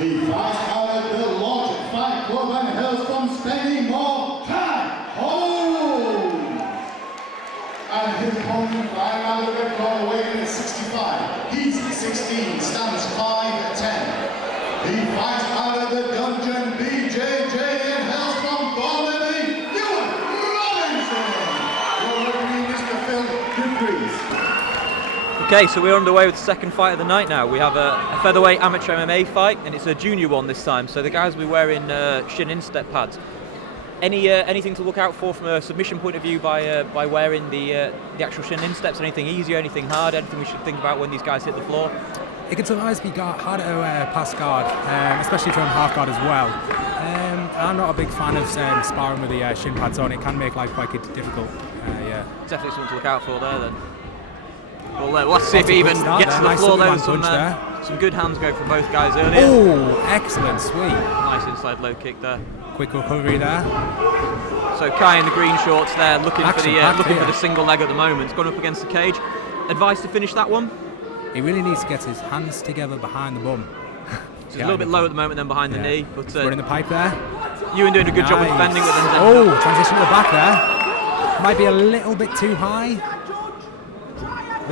He fights out of the Lodge Fight Club and hails from Stanley-Moore, Holmes. And his opponent flying out of the red corner, weighing in at 65. He's 16, stands 5'10". He fights out of the Dungeon, BJJ, and hails from Thornley, Ewan Robinson. Your referee, Mr. Phil Dupreez. Okay, so we're underway with the second fight of the night now. We have a featherweight amateur MMA fight, and it's a junior one this time. So the guys will be wearing shin instep pads. Anything to look out for from a submission point of view by wearing the actual shin insteps? Anything easier, anything hard, anything we should think about when these guys hit the floor? It can sometimes be harder to pass guard, especially from half guard as well. I'm not a big fan of sparring with the shin pads on. It can make life quite difficult. Yeah. Definitely something to look out for there then. Well, let's see if he even gets to the floor there with some good hands go from both guys earlier. Oh, excellent, sweet. Nice inside low kick there. Quick recovery there. So Kai in the green shorts there, looking for the single leg at the moment. He's gone up against the cage. Advice to finish that one? He really needs to get his hands together behind the bum. So he's a little bit low at the moment than behind the knee. But running the pipe there. Ewan doing a good job of defending with them. Oh, transition to the back there. Might be a little bit too high.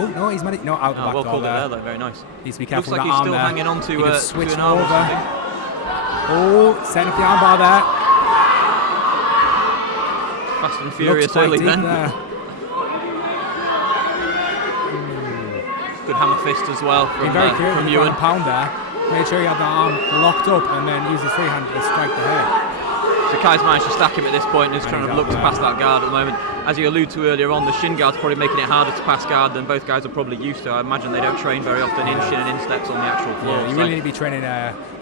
Oh, no, he's managed. No, out the back well door called there. It there, very nice. Needs to be careful Looks like with that he's still arm hanging on there. to an arm or something. Oh, setting up the armbar there. Fast and furious early then. Good hammer fist as well from Ewan. Pound there. Made sure he had that arm locked up and then used his free hand to strike the head. So Kai's managed to stack him at this point and is trying to look to pass that guard at the moment. As you allude to earlier on, the shin guard's probably making it harder to pass guard than both guys are probably used to. I imagine they don't train very often in shin and insteps on the actual floor. Yeah, you really need to be training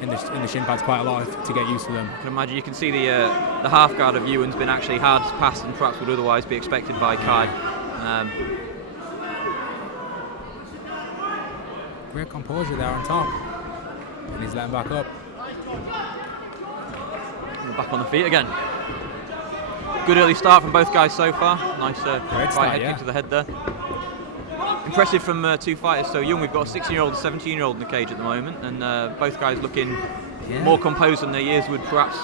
in the shin pads quite a lot to get used to them. I can imagine you can see the half guard of Ewan's been actually hard to pass than perhaps would otherwise be expected by Kai. Great composure there on top. And he's letting back up. Back on the feet again. Good early start from both guys so far. Nice right head kick to the head there. Impressive from two fighters so young. We've got a 16-year-old and a 17-year-old in the cage at the moment, and both guys looking more composed than their years would perhaps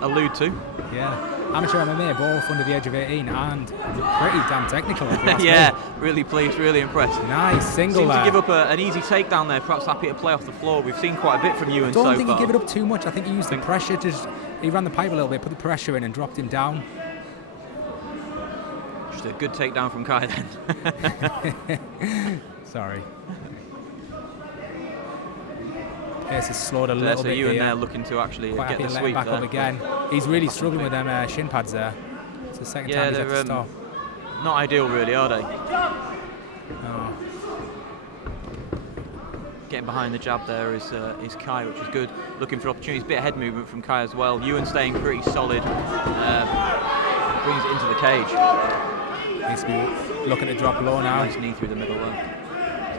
allude to. Yeah. Amateur MMA, both under the age of 18 and pretty damn technical. Yeah, really pleased, really impressed. Nice single Seemed there. to give up an easy takedown there, perhaps happy to play off the floor. We've seen quite a bit from Ewan so far. I don't think he gave it up too much. I think he used the pressure. He ran the pipe a little bit, put the pressure in and dropped him down. Just a good takedown from Kai then. Sorry. Pace has slowed a little bit Ewan here. there looking to actually get the sweep back there. up again. He's really struggling with them shin pads there. It's the second time he's had to stop. Not ideal really, are they? No. Getting behind the jab there is Kai, which is good. Looking for opportunities, bit of head movement from Kai as well. Ewan staying pretty solid, brings it into the cage. Needs to be looking to drop low now. Nice knee through the middle there.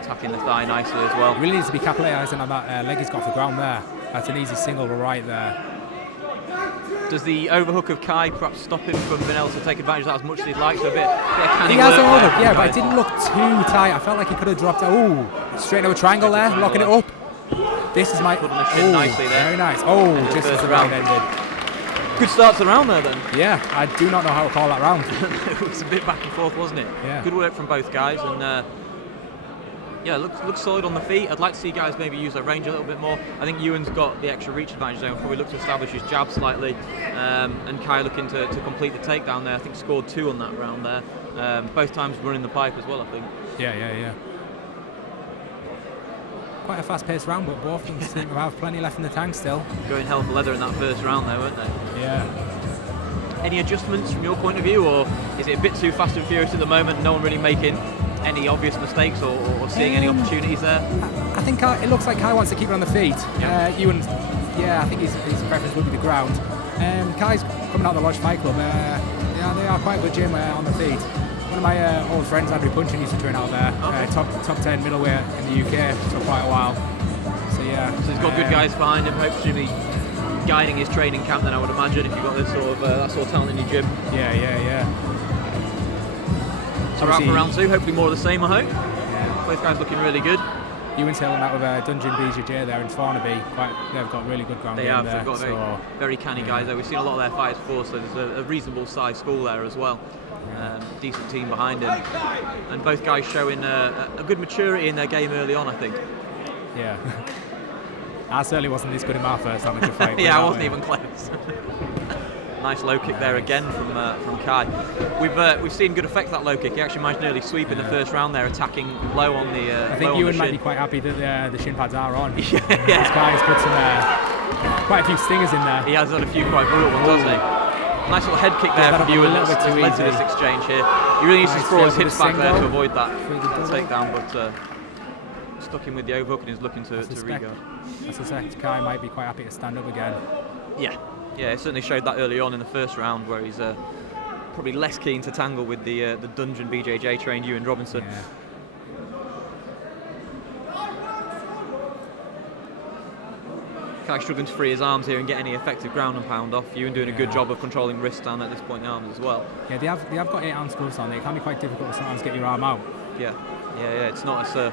Attacking the thigh nicely as well. Really needs to be capitalising on that leg he's got off the ground there. That's an easy single right there. Does the overhook of Kai perhaps stop him from being able to take advantage of that as much as he'd like? So a bit of canny He has an work overhook, yeah, but it didn't look too tight. I felt like he could have dropped it. Ooh, straight into a triangle there, locking it up. This is my... Putting the shin nicely there. Very nice. Oh, just as the round ended. Good start to the round there then. Yeah, I do not know how to call that round. It was a bit back and forth, wasn't it? Yeah. Good work from both guys, and yeah, looks solid on the feet. I'd like to see guys maybe use their range a little bit more. I think Ewan's got the extra reach advantage there. Probably look to establish his jab slightly, and Kai looking to complete the takedown there. I think scored 2 on that round there. Both times running the pipe as well, I think. Yeah. Quite a fast-paced round, but both of them seem to have plenty left in the tank still. Going hell for leather in that first round there, weren't they? Yeah. Any adjustments from your point of view, or is it a bit too fast and furious at the moment? No one really making any obvious mistakes or seeing any opportunities there? I think it looks like Kai wants to keep it on the feet. Yeah. Ewan, I think his preference would be the ground. Kai's coming out of the Lodge Fight Club. They are quite a good gym on the feet. One of my old friends, Andrew Punchin, used to train out there. Okay. Top 10 middleweight in the UK for quite a while. So yeah. So he's got good guys behind him, hopefully guiding his training camp. Then I would imagine if you've got this that sort of talent in your gym. Yeah. So we're out for round 2. Hopefully more of the same. I hope. Yeah. Both guys looking really good. Ewan's held out with Dungeon BJJ there in Thornaby. They've got really good ground They game have. there. They've got very canny guys there. We've seen a lot of their fights before, so there's a reasonable sized school there as well. Decent team behind him, and both guys showing a good maturity in their game early on, I think. Yeah. I certainly wasn't this good in my first amateur fight. Yeah, I wasn't even close. Nice low kick there again from Kai. We've seen good effect that low kick. He actually managed to nearly sweep in the first round there, attacking low on the. I think Ewan might be quite happy that the shin pads are on. Yeah. This guy has put some quite a few stingers in there. He has had a few quite brutal ones, hasn't he? Nice little head kick there from Ewan that's led to this exchange here. He really needs to sprawl his hips back there to avoid that takedown, but stuck him with the overhook and he's looking to re-guard. I suspect Kai might be quite happy to stand up again. Yeah, it certainly showed that early on in the first round, where he's probably less keen to tangle with the Dungeon BJJ trained Ewan Robinson. Yeah. Kai struggling to free his arms here and get any effective ground and pound off. Ewan doing a good job of controlling wrists down at this point in the arms as well. Yeah, they have got 8-ounce gloves on. It can be quite difficult to sometimes get your arm out. Yeah. It's not as a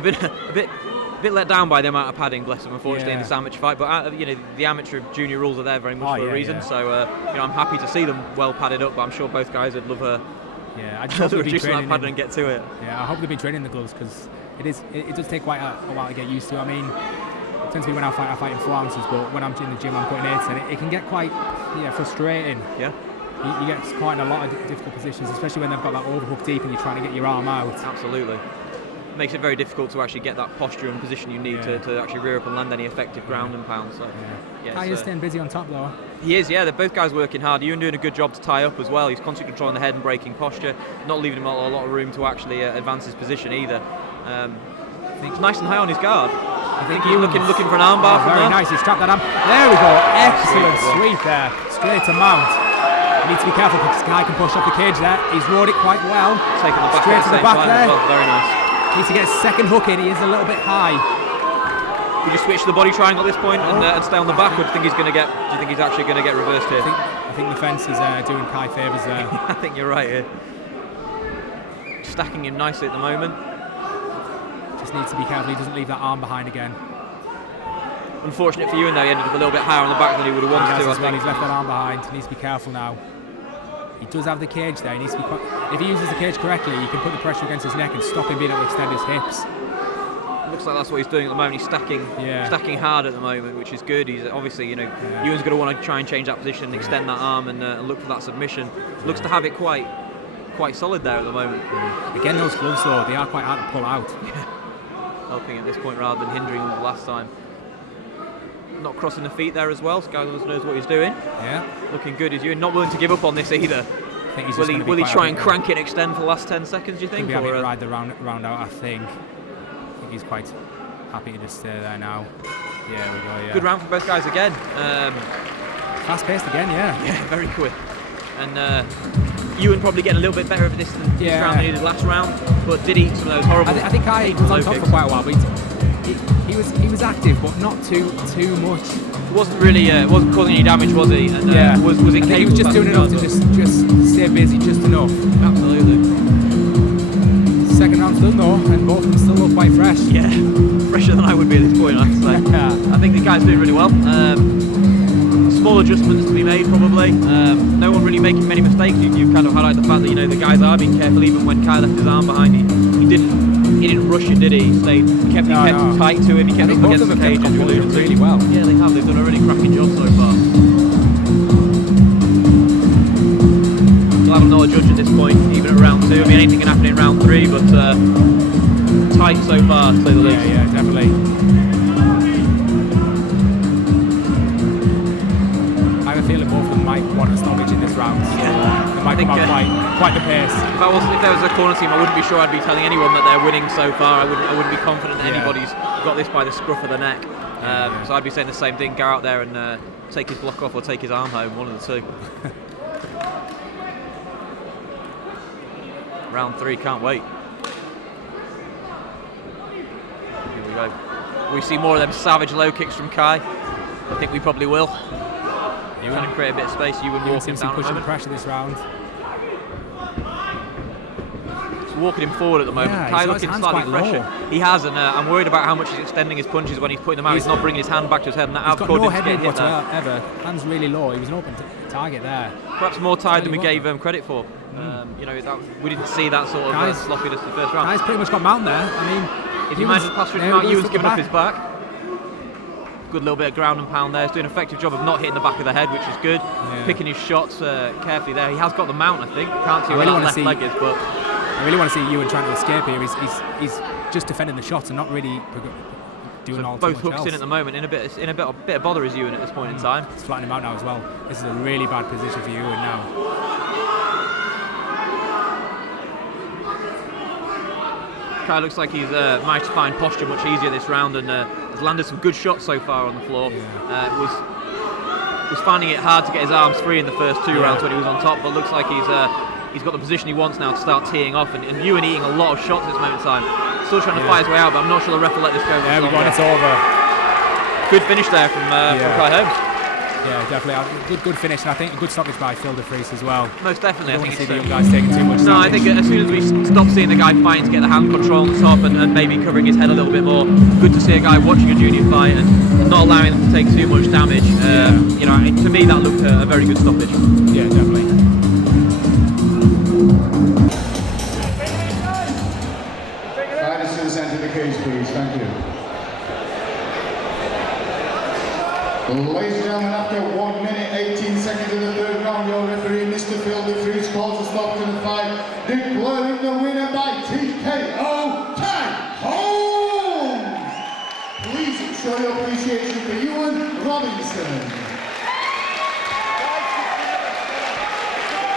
bit let down by the amount of padding, bless them, unfortunately, in this amateur fight. But the amateur junior rules are there very much for a reason. Yeah. So I'm happy to see them well padded up. But I'm sure both guys would love I just hope to reduce that padding and get to it. Yeah, I hope they've been training the gloves, because it does take quite a while to get used to. I mean, it tends to be when I fight in 4 ounces, but when I'm in the gym I'm putting 8s, and it can get quite frustrating. Yeah. You get quite a lot of difficult positions, especially when they've got that overhook deep and you're trying to get your arm out. Absolutely. Makes it very difficult to actually get that posture and position you need to actually rear up and land any effective ground and pound. So, Kai is staying busy on top though. He is, yeah. They're both guys working hard. Ewan doing a good job to tie up as well. He's constantly controlling the head and breaking posture, not leaving him a lot of room to actually advance his position either. He's nice and high on his guard. I think he's looking for an armbar from very there. Nice, he's trapped that arm. There we go, excellent sweep there, straight to mount. You need to be careful because Kai can push up the cage there. He's rode it quite well. Taking the back straight to the back there. Well. Very nice. Needs to get a second hook in. He is a little bit high. Would you switch to the body triangle at this point and stay on the back, or do you think he's actually going to get reversed here? I think the fence is doing Kai favours there. I think you're right here. Stacking him nicely at the moment. Just needs to be careful he doesn't leave that arm behind again. Unfortunate for Ewan though, he ended up a little bit higher on the back than he would have wanted to. He's left that arm behind. He needs to be careful now. He does have the cage there. He needs to be if he uses the cage correctly, he can put the pressure against his neck and stop him being able to extend his hips. Looks like that's what he's doing at the moment. He's stacking hard at the moment, which is good. He's obviously, Ewan's going to want to try and change that position and extend that arm and look for that submission. Looks to have it quite solid there at the moment. Again, those gloves though, they are quite hard to pull out. Helping at this point rather than hindering him the last time. Not crossing the feet there as well. Sky knows what he's doing. Yeah. Looking good. Is Ewan not willing to give up on this either? I think he's will he try and crank it and extend for the last 10 seconds, do you think? He'll be happy to ride the round out, I think. He's quite happy to just stay there now. Yeah, we go, yeah. Good round for both guys again. Fast paced again, yeah. Yeah, very quick. And Ewan probably getting a little bit better of this than this round than he did last round, but did eat some of those horrible. I think I was on top for quite a while, but he was active, but not too much. It wasn't causing any damage, was he? And, was it? He was just doing enough to just stay busy, just enough. Absolutely. Second round's done though, and both of them still look quite fresh. Yeah, fresher than I would be at this point, I'd say. I think the guy's doing really well. Small adjustments to be made probably. No one really making many mistakes. You kind of highlight the fact that the guys are being careful. Even when Kai left his arm behind, he didn't rush it, did he? He kept tight to him. He kept up against the cage and really well. Yeah, they have. They've done a really cracking job so far. Glad I'm not a judge at this point, even at round 2. I mean, anything can happen in round 3, but tight so far, to say the least. Yeah, definitely. I have a feeling both of them might want a stoppage in this round. Yeah. They might come out quite the pace. If there was a corner team, I wouldn't be sure I'd be telling anyone that they're winning so far. I wouldn't be confident that anybody's got this by the scruff of the neck. So I'd be saying the same thing. Go out there and take his block off or take his arm home, one of the two. Round 3, can't wait. Here we go. Will we see more of them savage low kicks from Kai? I think we probably will. Trying to create a bit of space. You would walk him down. Pushing the pressure this round. It's walking him forward at the moment. Yeah, Kai he's got looking his hands slightly quite fresher. low. He has, and I'm worried about how much he's extending his punches when he's putting them out. He's not bringing his hand back to his head, and that He's got caused no him to head get movement hit there. whatsoever. Hands really low. He was an open target there. Perhaps more tired than we Tell you gave him credit for. You know, we didn't see that sort of sloppiness in the first round. Guy's pretty much got Mount there. I mean, If you manage to pass through Mount, Ewan's giving up his back. Good little bit of ground and pound there. He's doing an effective job of not hitting the back of the head, which is good. Yeah. Picking his shots carefully there. He has got the mount, I think. Can't see where really that left leg is, but I really want to see Ewan trying to escape here. He's just defending the shots and not really doing all too both much hooks else. in at the moment. In a bit of bother is Ewan at this point in time. It's flattening him out now as well. This is a really bad position for Ewan now. Kai looks like he's managed to find posture much easier this round and has landed some good shots so far on the floor. Yeah. Was finding it hard to get his arms free in the first two rounds when he was on top, but looks like he's got the position he wants now to start teeing off, and Ewan eating a lot of shots at this moment in time. Still trying to fight his way out, but I'm not sure the ref will let this go. Yeah, we've gone, it's over. Good finish there from Kai Holmes. Yeah, definitely. Good finish, and I think a good stoppage by Phil DeFries as well. Most definitely. I I don't think want to see it's the young guys taking too much No, I damage. think as soon as we stop seeing the guy fighting to get the hand control on the top and maybe covering his head a little bit more, good to see a guy watching a junior fight and not allowing them to take too much damage. You know, to me that looked a very good stoppage. Yeah, definitely. Fighters to the centre of the cage, please. Thank you. Ladies and gentlemen, after 1 minute 18 seconds of the third round, your referee, Mr. Phil DeFries, calls a stop to the fight, declaring the winner by TKO, Kai Holmes! Please show your appreciation for Ewan Robinson.